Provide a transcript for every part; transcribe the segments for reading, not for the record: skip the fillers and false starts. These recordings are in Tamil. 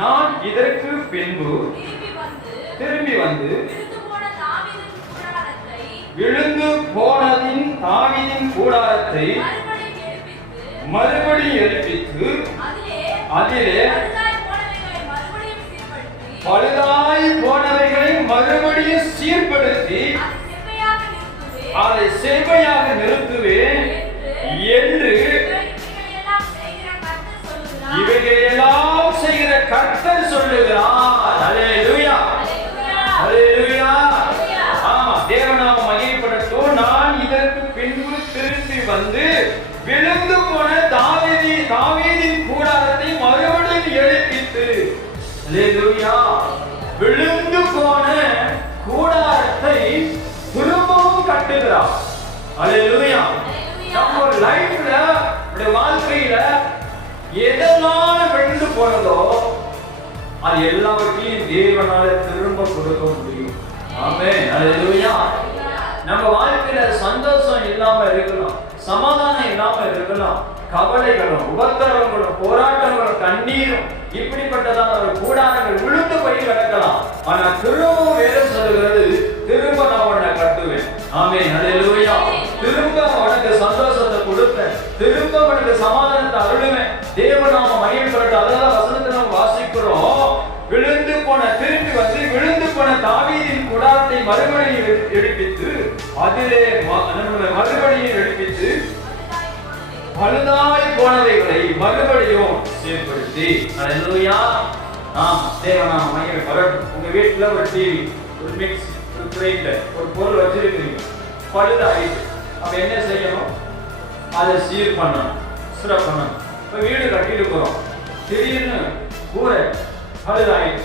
நான் இதற்கு பின்பு திரும்பி வந்து விழுந்து போனதின் தாவீதின் கூடாரத்தை மறுபடியும் எழுப்பித்து அதிலே பழுதாய் போனவைகளை மறுபடியும் சீர்படுத்தி அதை செவ்வையாக நிறுத்துவேன் என்று இவைகளெல்லாம் செய்கிற கர்த்தர் சொல்லுகிறார். அல்லேலூயா, அல்லேலூயா. ஆமா, தேவநாம மகிமைப்படட்டும். நான் இதற்கு பின்பு திரும்பி வந்து விழுந்து போன தாவீதின் கூடாரத்தை மறுபடியும் எழுப்பித்து, அல்லேலூயா, விழுந்து போன கூடாரத்தை திரும்பவும் கட்டுகிறார். அல்லேலூயா. நம்ம லைஃப்ல, வாழ்க்கையில எதனால விழுந்து போனதோ அது எல்லாவற்றையும் தேவனால திரும்ப கொடுக்க முடியும். ஆமென், அல்லேலூயா. நம்ம வாழ்க்கையில சந்தோஷம் இல்லாம இருக்கலாம், சமாதானம் இல்லாம இருக்கலாம், கவலைகளும் உபத்திரவங்களும் போராட்டங்களும் கண்ணீரும் இப்படிப்பட்டதான ஒரு கூடாரங்கள் விழுந்து போய் கிடக்கலாம். ஆனா திரும்பவும் வேதம் சொல்லுகிறது, திரும்ப நான் உன்னை கட்டுவேன். ஆமென், அல்லேலூயா. திரும்ப உனக்கு சந்தோஷத்தை கொடுப்பேன், திரும்ப உனக்கு சமாதானத்தை அருளுவேன். தேவநாம மகிமைப்படட்டும். அதனால வசனத்தை நாம் வாசிக்கிறோம். விழுந்து போன திரும்பி வந்து விழுந்து போன தாவீதின் கூடாரத்தை மறுபடியும் எடுப்பித்து அதிலே மறுபடியும் எடுப்பித்து பழுதாய் போனவைகளை மறுபடியும் சீர்படுத்தி. அல்லேலூயா. தேவநாம மகிமைப்படட்டும். உங்க வீட்டுல ஒரு டிவி, ஒரு மிக்ஸி, ஒரு கிரைண்டர், ஒரு பொருள் வச்சிருக்கிறீங்க, பழுதாயிட்டு. அப்ப என்ன செய்யணும்? அதை சீர் பண்ணணும், சிறப்பு பண்ணணும். இப்ப வீடு கட்டிட்டு போறோம், திடீர்னு கூரை பழுதாயிட்டு,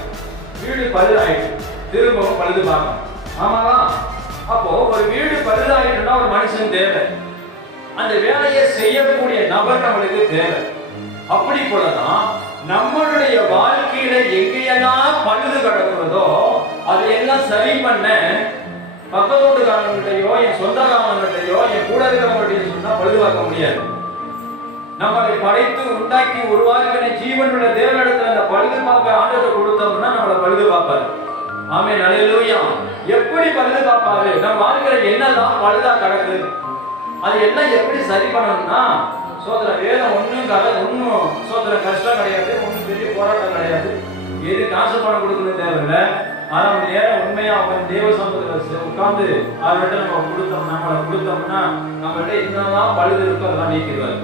வீடு பழுதாயிட்டு, திரும்பவும் பழுது பார்க்கணும். ஆமாவா? அப்போ ஒரு வீடு பழுதாயிட்டுன்னா ஒரு மனுஷன் தேவை, அந்த வேலையை செய்யக்கூடிய நபர் நம்மளுக்கு தேவை. அப்படி போலதான் நம்மளுடைய வாழ்க்கையில எங்கெல்லாம் பழுது கிடக்கிறதோ அதையெல்லாம் சரி பண்ண பக்கத்து வீட்டுக்காரங்கள்டையோ என் சொந்தக்காரங்கள்டையோ என் கூட இருக்கிறவங்கள்டையோ சொன்னா பழுது பார்க்க முடியாது. நம்மளை படைத்து உண்டாக்கி உருவாக்கின ஜீவன் உள்ள தேவனிடத்துல அந்த பழுது பார்க்க ஆண்டவரை கொடுத்தோம்னா நம்மளை பழுது பார்ப்பாரு. ஆமென், அல்லேலூயா. எப்படி பழுது பார்ப்பாரு? நம்ம வாழ்க்கையில என்னதான் பழுதா கிடக்குது, அது எல்லாம் எப்படி சரி பண்ணணும்னா, சோதர வேதம் ஒன்னும் சோதர கஷ்டம் கிடையாது, ஒன்னும் பெரிய போராட்டம் கிடையாது. எது காசு பணம் கொடுக்கணும் தேவையில்லை. ஆனா நேரம் உண்மையா அவன் தேவ சமூகத்துல உட்கார்ந்து அவர்கிட்ட நம்ம நம்மளை கொடுத்தோம்னா நம்மள்ட்ட என்னதான் பழுது இருக்கோ அதெல்லாம் நீக்கிடுவாரு.